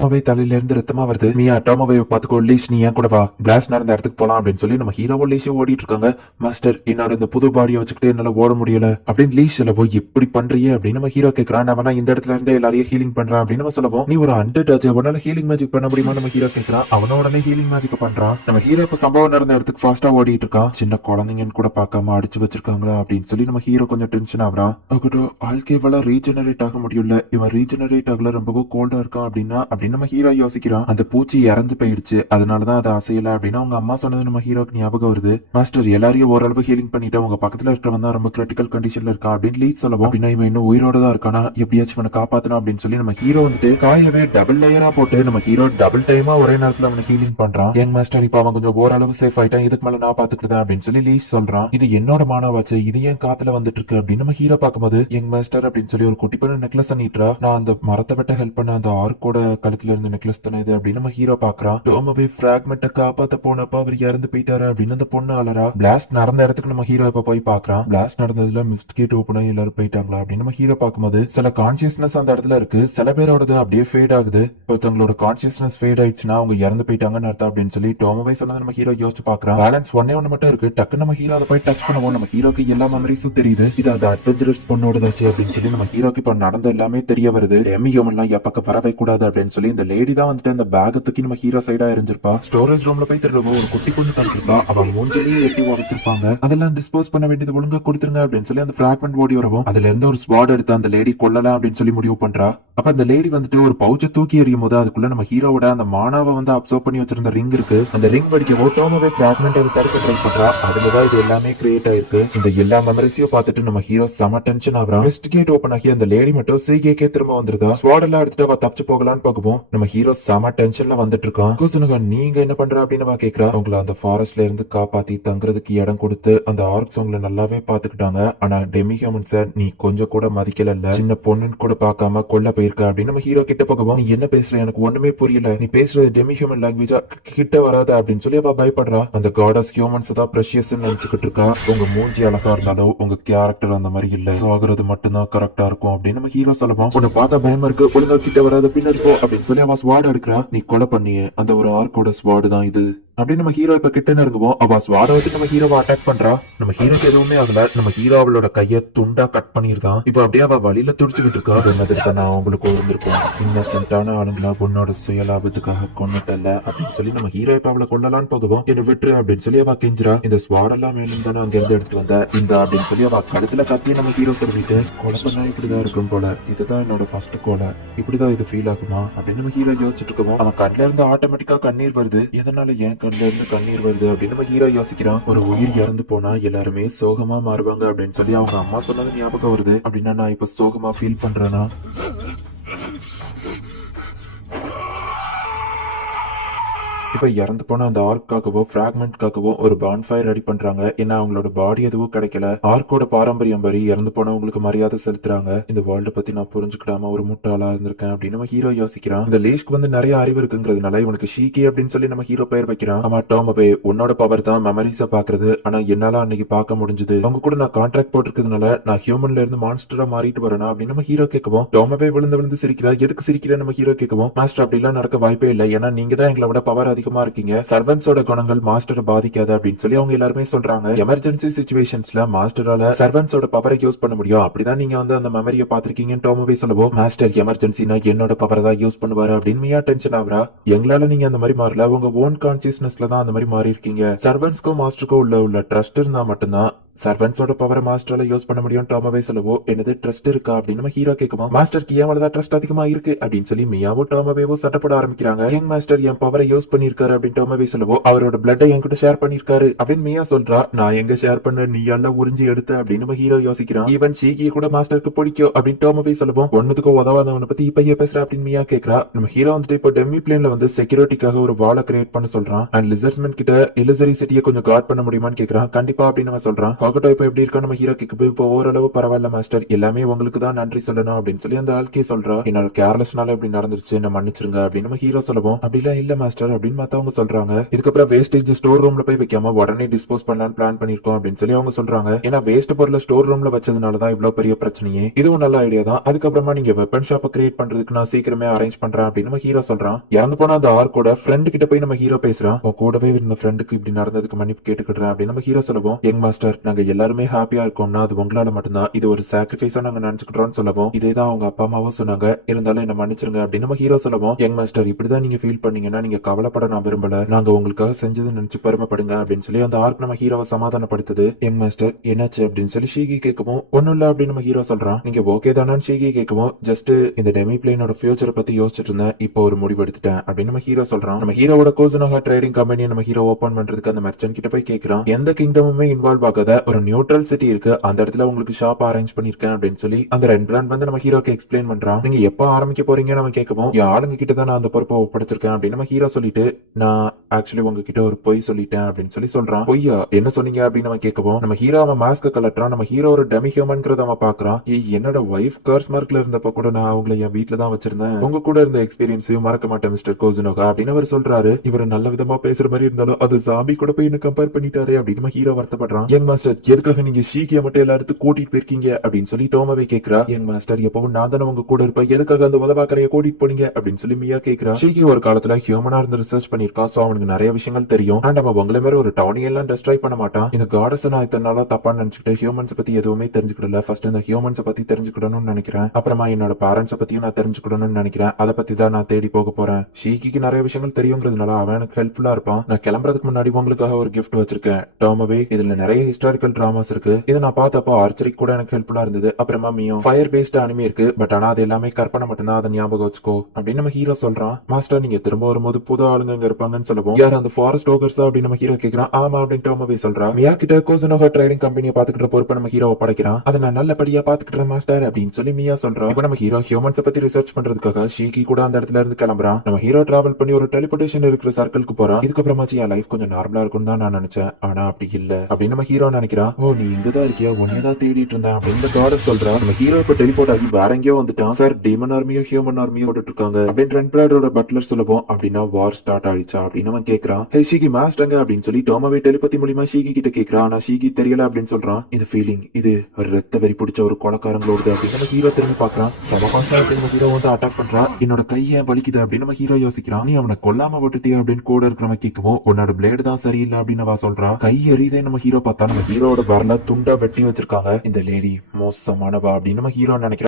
தலையில இருந்து ரத்தமா வருது. மியா டோமோவே பாத்துக்கோ, லீஷ் நீ ஏன் கூட வா, பிளாஸ்ட் நடந்த இடத்துக்கு போலாம் அப்படின்னு சொல்லி நம்ம ஹீரோவோ லீஷும் ஓடிட்டு இருக்காங்க. மாஸ்டர், என்னோட இந்த புது பாடியை வச்சுக்கிட்டு என்னால ஓட முடியல அப்படின்னு லீஷ் சொல்லவும், எப்படி பண்றியே அப்படின்னு நம்ம ஹீரோ கேட்கறான். நான் வேணா இந்த இடத்துல இருந்து எல்லாரையும் ஹீலிங் பண்றான் அப்படின்னு நம்ம சொல்லவும், நீ ஒரு அண்டட் ஆச்சு, உன்னால ஹீலிங் மேஜிக் பண்ண முடியுமா நம்ம ஹீரோ கேட்கறான். அவன உடனே ஹீலிங் மேஜிக் பண்றான். நம்ம ஹீரோ இப்ப சம்பவம் நடந்த இடத்துக்கு ஃபாஸ்டா ஓடிட்டு இருக்கான். சின்ன குழந்தைங்கன்னு கூட பார்க்காம அடிச்சு வச்சிருக்காங்களா அப்படின்னு சொல்லி நம்ம ஹீரோ கொஞ்சம் டென்ஷன் ஆகுறான். ஆல்கே இவள ரீஜெனரேட் ஆக முடியல, இவன் ரீஜெனரேட் ஆகல, ரொம்ப கோல்டா இருக்கான் அப்படின்னா அப்படின்னு நம்ம ஹீரோ யோசிக்கிறான். அந்த பூச்சி இறந்து போயிடுச்சு, அதனாலதான் அதை அசையல அப்படின்னு அவங்க அம்மா சொன்னது நம்ம ஹீரோக்கு ஞாபகம் வருது. மாஸ்டர், எல்லாரையும் ஓரளவு ஹீலிங் பண்ணிட்டு உங்க பக்கத்துல இருக்கிறவன் தான் ரொம்ப கிரிட்டிக்கல் கண்டிஷன்ல இருக்கா அப்படின்னு லீட் சொல்லவும், அப்படின்னா இவன் இன்னும் உயிரோட தான் இருக்கானா, எப்படியாச்சும் இவனை காப்பாத்தணும் அப்படின்னு சொல்லி நம்ம ஹீரோ வந்துட்டு காயவே டபுள் லேயரா போட்டு நம்ம ஹீரோ டபுள் டைமா ஒரே நேரத்துல அவனை ஹீலிங் பண்றான். யங் மாஸ்டர், இப்ப அவன் கொஞ்சம் ஓரளவு சேஃப் ஆயிட்டான், இதுக்கு மேல நான் பாத்துக்கிட்டேன் அப்படின்னு சொல்லி லீஸ் சொல்றான். இது என்னோட மானவாச்சு, இது ஏன் காத்துல வந்துட்டு இருக்கு அப்படின்னு நம்ம ஹீரோ பாக்கும்போது, யங் மாஸ்டர் அப்படின்னு சொல்லி ஒரு குட்டி பண்ண நெக்லஸ் நீட்டுறா. நான் அந்த மரத்தை விட்ட ஹெல்ப் பண்ண அந்த ஆர்க்கோட கழுத்துல இருந்து நெக்லஸ் தானே இது அப்படின்னு நம்ம ஹீரோ பாக்குறான். டோமோவே பிராக்மெண்ட்டை காப்பாத்த போனப்ப அவர் இறந்து போயிட்டாரு அப்படின்னு அந்த பொண்ணு அலறா. பிளாஸ்ட் நடந்த இடத்துக்கு நம்ம ஹீரோ இப்ப போய் பாக்குறான். பிளாஸ்ட் நடந்ததுல மிஸ்ட் கேட் ஓபன் ஆகி எல்லாரும் போயிட்டாங்களா அப்படின்னு நம்ம ஹீரோ பாக்கும்போது, சில கான்சியஸ்னஸ் அந்த இடத்துல இருக்கு, சில பேரோடது அப்படியே ஃபேட் ஆகுது. ஒருத்தவங்களோட கான்சியஸ்னஸ் ஃபேட் ஆயிடுச்சுன்னா அவங்க இறந்து போயிட்டாங்கன்னு அர்த்தம் அப்படின்னு சொல்லி டோமோவே சொன்னது நம்ம ஹீரோ யோசிச்சு பாக்குறான். பேலன்ஸ் ஒன்னே ஒண்ணு மட்டும் இருக்கு. டக்கு நம்ம ஹீரோ அதை போய் டச் பண்ணுவோம். நம்ம ஹீரோக்கு எல்லா மெமரிஸும் தெரியுது. இது அந்த அட்வென்ச்சரஸ் பொண்ணோடதாச்சு அப்படின்னு சொல்லி நம்ம ஹீரோக்கு இப்ப நடந்த எல்லாமே தெரிய வருது. எம்மி ஹியூமன்லாம் எப்பக்க வரவே கூடாது அப்படின்னு சொல்லி இந்த லேடி தான் வந்துட்டு அந்த பேக தூக்கி நம்ம ஹீரோ சைடா எரிஞ்சிருப்பா. ஸ்டோரேஜ் ரூம்ல போய் திருடவோ ஒரு குட்டி பொண்ணு தந்துருப்பா. அவன் மூஞ்சிலேயே எட்டி உடைச்சிருப்பாங்க. அதெல்லாம் டிஸ்போஸ் பண்ண வேண்டியது ஒழுங்கா கொடுத்துருங்க அப்படின்னு சொல்லி அந்த பிராக்மெண்ட் ஓடி வரவும், அதுல இருந்து ஒரு ஸ்வாட் எடுத்து அந்த லேடி கொல்லலாம் அப்படின்னு சொல்லி முடிவு பண்றா. அப்ப அந்த லேடி வந்துட்டு ஒரு பவுச்சை தூக்கி எறியும் போது அதுக்குள்ள நம்ம ஹீரோவோட அந்த மானாவை வந்து அப்சர்வ் பண்ணி வச்சிருந்த ரிங் இருக்கு. அந்த ரிங் வடிக்க டோமோவே பிராக்மெண்ட் அதை தடுக்க ட்ரை பண்றா. அதுலதான் இது எல்லாமே கிரியேட் ஆயிருக்கு. இந்த எல்லா மெமரிஸையும் பார்த்துட்டு நம்ம ஹீரோ செம டென்ஷன் ஆகுறான். இன்வெஸ்டிகேட் ஓபன் ஆகி அந்த லேடி மட்டும் சீகேக்கே திரும்ப வந்துருதா. ஸ்வாட் எல்லாம் எடுத்துட்டு அவ தப்பிச்சு போகலான்னு பார்க்கவும் நம்ம ஹீரோ செம டென்ஷன்ல வந்துட்டு இருக்கான். குசுனுகா, நீங்க என்ன பண்ற அப்படின்னு கேக்குறா. அவங்கள அந்த ஃபாரஸ்ட்ல இருந்து காப்பாத்தி தங்குறதுக்கு இடம் கொடுத்து அந்த ஆர்க்ஸ் அவங்களை நல்லாவே பாத்துக்கிட்டாங்க. ஆனா டெமி ஹியூமன் சார் நீ கொஞ்சம் கூட மதிக்கல, சின்ன பொண்ணுன்னு கூட பார்க்காம கொல்ல போயிருக்க அப்படின்னு நம்ம ஹீரோ கிட்ட போகவும், நீ என்ன பேசுற, எனக்கு ஒண்ணுமே புரியல, நீ பேசுறது டெமி ஹியூமன் லாங்குவேஜா, கிட்ட வராத அப்படின்னு சொல்லி அவ பயப்படுறா. அந்த காடஸ் ஹியூமன்ஸ் தான் பிரஷியஸ் நினைச்சுக்கிட்டு இருக்கா. உங்க மூஞ்சி அழகா இருந்தாலும் உங்க கேரக்டர் அந்த மாதிரி இல்ல, சாகுறது மட்டும்தான் கரெக்டா இருக்கும் அப்படின்னு நம்ம ஹீரோ சொல்லவும், உன்னை பார்த்தா பயமா இருக்கு, ஒழுங்கா கிட்ட வராத, பின்னாடி போ அப்படின்னு சொல்லி அவ ஸ்வாட் எடுக்கிறா. நீ கொலை பண்ணிய அந்த ஒரு ஆர்க்கோட ஸ்வாடு தான் இது அப்படின்னு நம்ம ஹீரோ இப்ப கிட்ட நெருங்குவோம். அவ ஸ்வாட வச்சு நம்ம ஹீரோவை அட்டாக் பண்றா. நம்ம ஹீரோக்கு எதுவுமே ஆகல. நம்ம ஹீரோ அவளோட கைய துண்டா கட் பண்ணிருந்தான். இப்ப அப்படியே அவ வழியில துடிச்சுக்கிட்டு இருக்கா. என்னதுக்கு நான் உங்களுக்கு இருந்திருக்கேன், இன்னசென்டான ஆளுங்களா உன்னோட சுயலாபத்துக்காக கொண்டுட்டல அப்படின்னு சொல்லி நம்ம ஹீரோ இப்ப அவளை கொள்ளலான்னு போகுவோம். என்ன விட்டுரு அப்படின்னு சொல்லி அவ கெஞ்சிரா. இந்த ஸ்வாடெல்லாம் வேணும் தானே அங்க இருந்து எடுத்துட்டு வந்த இந்த அப்படின்னு சொல்லி அவ கழுத்துல கத்திய நம்ம ஹீரோ சொல்லிட்டு, கொலை பண்ணா இப்படிதான் இருக்கும் போல, இதுதான் என்னோட ஃபர்ஸ்ட் கொலை, இப்படிதான் இது ஃபீல் ஆகுமா அப்படின்னு நம்ம ஹீரோ யோசிச்சுட்டு இருக்கோம். அவன் கண்ணுல இருந்து ஆட்டோமேட்டிக்கா கண்ணீர் வருது. எதனால ஏன் கண்ணுல இருந்து கண்ணீர் வருது அப்படின்னு நம்ம ஹீரோ யோசிக்கிறான். ஒரு உயிர் இறந்து போனா எல்லாருமே சோகமா மாறுவாங்க அப்படின்னு சொல்லி அவங்க அம்மா சொன்னது ஞாபகம் வருது. அப்படின்னா நான் இப்ப சோகமா ஃபீல் பண்றேன்னா இப்ப இறந்து போன அந்த ஆர்க்காகவோ பிராக்மெண்ட்காகவோ ஒரு பான்ஃபயர் ரெடி பண்றாங்க. ஏன்னா அவங்களோட பாடி எதுவும் கிடைக்கல. ஆர்க்கோட பாரம்பரியம் படி இறந்து போனவங்களுக்கு மரியாதை செலுத்துறாங்க. இந்த வேர்ல்ட பத்தி நான் புரிஞ்சுக்கிடாம ஒரு முட்டாளா இருந்திருக்கேன் அப்படின்னு நம்ம ஹீரோ யோசிக்கிறான். இந்த லீஸ்க்கு வந்து நிறைய அறிவு இருக்குங்கிறதுனால இவனுக்கு ஷீகே அப்படின்னு சொல்லி நம்ம ஹீரோ பெயர் வைக்கிறான். ஆமா டோமோவே, உன்னோட பவர் தான் மெமரிஸ பாக்குறது, ஆனா என்னால அன்னைக்கு பார்க்க முடிஞ்சது. அவங்க கூட நான் கான்ட்ராக்ட் போட்டிருக்கிறதுனால நான் ஹியூமன்ல இருந்து மான்ஸ்டரா மாறிட்டு வரேனா அப்படின்னு நம்ம ஹீரோ கேட்கவும், டோமோவே விழுந்து விழுந்து சிரிக்கிறா. எதுக்கு சிரிக்கிற நம்ம ஹீரோ கேட்கவும், மாஸ்டர் அப்படிலாம் நடக்க வாய்ப்பே இல்லை, ஏன்னா நீங்க தான் எங்களை விட பவர் அதிகமா இருக்கீங்க, சர்வன்ட்ஸோட குணங்கள் மாஸ்டரை பாதிக்காது அப்படின்னு சொல்லி அவங்க எல்லாருமே சொல்றாங்க. எமர்ஜென்சி சிச்சுவேஷன்ஸ்ல மாஸ்டரால சர்வன்ட்ஸோட பவரை யூஸ் பண்ண முடியும், அப்படிதான் நீங்க வந்து அந்த மெமரியை பாத்திருக்கீங்கன்னு டோமோவே சொல்லவும், மாஸ்டர் எமர்ஜென்சினா என்னோட பவரை தான் யூஸ் பண்ணுவாரு அப்படின்னு மியா டென்ஷன் ஆகுறா. எங்களால நீங்க அந்த மாதிரி மாறல, உங்க ஓன் கான்சியஸ்னஸ்ல தான் அந்த மாதிரி மாறி இருக்கீங்க. சர்வன்ட்ஸ்க்கும் மாஸ்டருக்கும் உள்ள ட்ரஸ்ட் இருந்தா மட்டும்தான் சர்வன்ட்ஸோட பவர் மாஸ்டரால யூஸ் பண்ண முடியும் டோமோவே சொல்லவோ, என்னது ட்ரஸ்ட் இருக்கா அப்படின்னு நம்ம ஹீரோ கேட்கும். மாஸ்டருக்கு ஏன் அவ்வளவுதான் ட்ரஸ்ட் அதிகமா இருக்கு அப்படின்னு சொல்லி மியாவோ டோமோவேவோ சட்டப்பட ஆரம்பிக்கிறாங்க. யங் மாஸ்டர் என் பவரை யூஸ் பண்ணிருக்காரு அப்படின்னு டோமோவே சொல்லவோ, அவரோட பிளட்டை என்கிட்ட ஷேர் பண்ணிருக்காரு அப்படின்னு மியா சொல்றா. நான் எங்க ஷேர் பண்ண, நீ எல்லாம் உறிஞ்சி எடுத்த அப்படின்னு நம்ம ஹீரோ யோசிக்கிறான். ஈவன் ஷீகியை கூட மாஸ்டருக்கு பிடிக்கும் அப்படின்னு டோமோவே சொல்லவும், ஒன்னுக்கு உதவாதவனை பத்தி இப்ப பேசுற அப்படின்னு மியா கேக்குறா. நம்ம ஹீரோ வந்துட்டு இப்போ டெம்மி பிளேன்ல வந்து செக்யூரிட்டிக்காக ஒரு வாலை கிரியேட் பண்ண சொல்றான். அண்ட் லிசர்ஸ்மென் கிட்ட இல்லசரி சிட்டியை கொஞ்சம் கார்ட் பண்ண முடியுமான்னு கேக்குறான். கண்டிப்பா அப்படின்னு நம்ம சொல்றான். மகட்டோ இப்ப எப்படி இருக்கா நம்ம ஹீரோ கேட்க இப்போ ஓரளவு பரவாயில்ல மாஸ்டர், எல்லாமே உங்களுக்கு தான் நன்றி சொல்லணும் அப்படின்னு சொல்லி அந்த ஆள்கே சொல்றா. என்னோட கேர்லெஸ்னால இப்படி நடந்துருச்சு, என்ன மன்னிச்சிருங்க அப்படின்னு நம்ம ஹீரோ சொல்லவும், அப்படிலாம் இல்ல மாஸ்டர் அப்படின்னு மத்தவங்க சொல்றாங்க. இதுக்கப்புறம் வேஸ்டேஜ் ஸ்டோர் ரூம்ல போய் வைக்காம உடனே டிஸ்போஸ் பண்ணலாம்னு பிளான் பண்ணிருக்கோம் அப்படின்னு சொல்லி அவங்க சொல்றாங்க. ஏன்னா வேஸ்ட் பொருளை ஸ்டோர் ரூம்ல வச்சதுனாலதான் இவ்வளவு பெரிய பிரச்சனையே. இதுவும் நல்ல ஐடியா தான். அதுக்கப்புறமா நீங்க வெப்பன் ஷாப்பை கிரியேட் பண்றதுக்கு நான் சீக்கிரமே அரேஞ்ச் பண்றேன் அப்படின்னு நம்ம ஹீரோ சொல்றான். இறந்து போன அந்த ஆர்க்கோட ஃப்ரெண்ட் கிட்ட போய் நம்ம ஹீரோ பேசுறான். உன் கூடவே இருந்த ஃப்ரெண்டுக்கு இப்படி நடந்ததுக்கு மன்னிப்பு கேட்டுக்கிறேன் அப்படின்னு நம்ம ஹீரோ சொல்லவும், யங் மாஸ்டர் நாங்க எல்லாருமே ஹாப்பியா இருக்கோம்னா அது உங்களால மட்டும்தான், இது ஒரு சாக்ரிஃபைஸா நாங்க நினைச்சுக்கிறோம்னு சொல்லவும், இதேதான் அவங்க அப்பா அம்மாவும் சொன்னாங்க, இருந்தாலும் என்ன மன்னிச்சிருங்க அப்படின்னு நம்ம ஹீரோ சொல்லவும், யங் மாஸ்டர் இப்படிதான் நீங்க ஃபீல் பண்ணீங்கன்னா நீங்க கவலைப்பட நான் விரும்பல, நாங்க உங்களுக்காக செஞ்சதை நினைச்சு பெருமைப்படுங்க அப்படின்னு சொல்லி அந்த ஆர்க் நம்ம ஹீரோவை சமாதானப்படுத்துது. யங் மாஸ்டர் என்னாச்சு அப்படின்னு சொல்லி ஷீகி கேட்கவும், ஒன்னும் இல்ல அப்படின்னு நம்ம ஹீரோ சொல்றான். நீங்க ஓகே தானான்னு ஷீகி கேட்கவும், ஜஸ்ட் இந்த டெமி பிளேனோட ஃபியூச்சரை பத்தி யோசிச்சுட்டு இருந்தேன், இப்போ ஒரு முடிவு எடுத்துட்டேன் அப்படின்னு நம்ம ஹீரோ சொல்றான். நம்ம ஹீரோவோட கோசனோகா ட்ரேடிங் கம்பெனியை நம்ம ஹீரோ ஓபன் பண்றதுக்கு அந்த மெர்ச்சன்ட் கிட்ட போய் கேட்கிறான். எந்த கிங்டமுமே இன்வால்வ் ஆகாத ஒரு நியூட்ரல் சிட்டி இருக்கு, அந்த இடத்துல உங்களுக்கு ஷாப் அரேஞ்ச் பண்ணிருக்கேன் அப்படின்னு சொல்லி அந்த ரெண்ட் பிளான் வந்து நம்ம ஹீரோக்கு எக்ஸ்பிளைன் பண்றான். நீங்க எப்ப ஆரம்பிக்க போறீங்க நம்ம கேட்கவும், என் ஆளுங்க கிட்ட தான் நான் அந்த பொறுப்பை ஒப்படைச்சிருக்கேன் அப்படின்னு நம்ம ஹீரோ சொல்லிட்டு, நான் ஆக்சுவலி உங்ககிட்ட ஒரு பொய் சொல்லிட்டேன் அப்படின்னு சொல்லி சொல்றான். பொய்யா என்ன சொன்னீங்க அப்படின்னு நம்ம கேட்கவும், நம்ம ஹீரோ அவன் மாஸ்க கலட்டுறான். நம்ம ஹீரோ ஒரு டெமி ஹியூமன்ங்கிறத அவன் பாக்குறான். என்னோட ஒய்ஃப் கர்ஸ் மார்க்ல இருந்தப்ப கூட நான் அவங்களை என் வீட்டுல தான் வச்சிருந்தேன், உங்க கூட இருந்த எக்ஸ்பீரியன்ஸையும் மறக்க மாட்டேன் மிஸ்டர் கோசனோகா அப்படின்னு அவர் சொல்றாரு. இவர் நல்ல விதமா பேசுற மாதிரி இருந்தாலும் அது ஜாம்பி கூட போய் என்ன கம்பேர் பண்ணிட்டாரு அப்படின்னு நம்ம ஹீரோ வருத்தப்படுறான். யங் மாஸ்டர் எதுக்காக நீங்க ஷீகிய மட்டும் எல்லாரும் கூட்டிட்டு போயிருக்கீங்க அப்படின்னு சொல்லி டோமாவே கேக்குறா. யங் மாஸ்டர் எப்பவும் நான் தானே உங்க கூட இருப்பேன், எதுக்காக அந்த உதவாக்கரைய கூட்டிட்டு போனீங்க அப்படின்னு சொல்லி மியா கேக்குறா. ஷீகி ஒரு காலத்துல ஹியூமனா இருந்து ரிசர்ச் பண்ணிருக்கான், சோ அவனுக்கு நிறைய விஷயங்கள் தெரியும். அண்ட் அவன் உங்களை மாதிரி ஒரு டவுனி எல்லாம் டெஸ்ட்ராய் பண்ண மாட்டான். இந்த காடஸ் நான் இத்தனை நாளா தப்பா நினைச்சுக்கிட்டு ஹியூமன்ஸ் பத்தி எதுவுமே தெரிஞ்சுக்கிடல. ஃபர்ஸ்ட் இந்த ஹியூமன்ஸ் பத்தி தெரிஞ்சுக்கணும்னு நினைக்கிறேன், அப்புறமா என்னோட பேரண்ட்ஸ் பத்தியும் நான் தெரிஞ்சுக்கணும்னு நினைக்கிறேன், அதை பத்தி தான் நான் தேடி போக போறேன். ஷீகிக்கு நிறைய விஷயங்கள் தெரியுங்கிறதுனால அவன் எனக்கு ஹெல்ப்ஃபுல்லா இருப்பான். நான் கிளம்புறதுக்கு முன்னாடி உங்களுக்காக ஒரு கிஃப்ட் வச்சிருக்கேன் டோமவே, இதுல நிறைய ஹிஸ்டாரிக்கல் டிராமாஸ் இருக்கு, இதை நான் பார்த்தப்போ ஆர்ச்சரி கூட எனக்கு ஹெல்ப்ஃபுல்லா இருந்தது. அப்புறமா மியும் ஃபயர் பேஸ்ட் அனிமே இருக்கு, பட் ஆனா அது எல்லாமே கற்பனை மட்டும்தான், அதை ஞாபகம் வச்சுக்கோ அப்படின்னு நம்ம ஹீரோ சொல்றான். மாஸ்டர் நீங்க திரும்ப வரும்போது புது ஆளுங்க இங்க இருப்பாங்கன்னு சொல்லுவோம். யார் அந்த ஃபாரஸ்ட் ஓகர்ஸ் அப்படின்னு நம்ம ஹீரோ கேக்குறான். ஆமா அப்படின்னு டோமவே சொல்றா. மியா கிட்ட கோசனோகா ட்ரேடிங் கம்பெனியை பாத்துக்கிற பொறுப்பை நம்ம ஹீரோ படைக்கிறான். அதை நான் நல்லபடியா பாத்துக்கிட்டேன் மாஸ்டர் அப்படின்னு சொல்லி மியா சொல்றான். இப்ப நம்ம ஹீரோ ஹியூமன்ஸ் பத்தி ரிசர்ச் பண்றதுக்காக ஷீகி கூட அந்த இடத்துல இருந்து கிளம்புறான். நம்ம ஹீரோ டிராவல் பண்ணி ஒரு டெலிபோர்டேஷன் இருக்கிற சர்க்கிள்க்கு போறான். இதுக்கப்புறமாச்சு என் லைஃப் கொஞ்சம் நார்மலா இருக்கும்னு தான் நான் நினைச்சேன், ஆனா அப்படி இல்ல அப்படின்னு நம்ம ஹீரோ நினைக்கிறான். ஓ நீ இங்கதான் இருக்கியா, ஒன்னேதான் தேடிட்டு இருந்தேன் அப்படின்னு காடஸ் சொல்றா. நம்ம ஹீரோ இப்ப டெலிபோர்ட் ஆகி வேற எங்கேயோ வந்துட்டான். சார் டீமன் ஆர்மியோ ஹியூமன் ஆர்மியோ ஓடிட்டு இருக்காங்க அப்படின்னு ரெண்ட் பிளாடோட பட்லர் சொல்லவும், அப்படின்னா வார் ஸ்டார்ட் ஆயிடுச்சா அப்படின்னு அவன் கேக்குறான். ஹே ஷீகி மாஸ்டங்க அப்படின்னு சொல்லி டோமாவே டெலிபதி மூலியமா ஷீகி கிட்ட கேக்குறான். ஆனா ஷீகி தெரியல அப்படின்னு சொல்றான். இது ஃபீலிங், இது ரத்த வெறி பிடிச்ச ஒரு கொலக்காரங்களோட அப்படின்னு நம்ம ஹீரோ திரும்பி பாக்குறான். நம்ம ஹீரோ வந்து அட்டாக் பண்றான். என்னோட கையை வலிக்குது அப்படின்னு நம்ம ஹீரோ யோசிக்கிறான். நீ அவனை கொல்லாம விட்டுட்டியா அப்படின்னு கூட இருக்கிறவங்க கேட்கவும், உன்னோட பிளேடு தான் சரியில்லை அப்படின்னு அவ சொல்றா. கை எரியுதே நம்ம ஹீரோ பார்த்தா நம்ம ஹீரோட வரல துண்டா வெட்டி வச்சிருக்காங்க. இந்த லேடி மோசமானவா அப்படின்னு நம்ம ஹீரோ நினைக்கிறான்.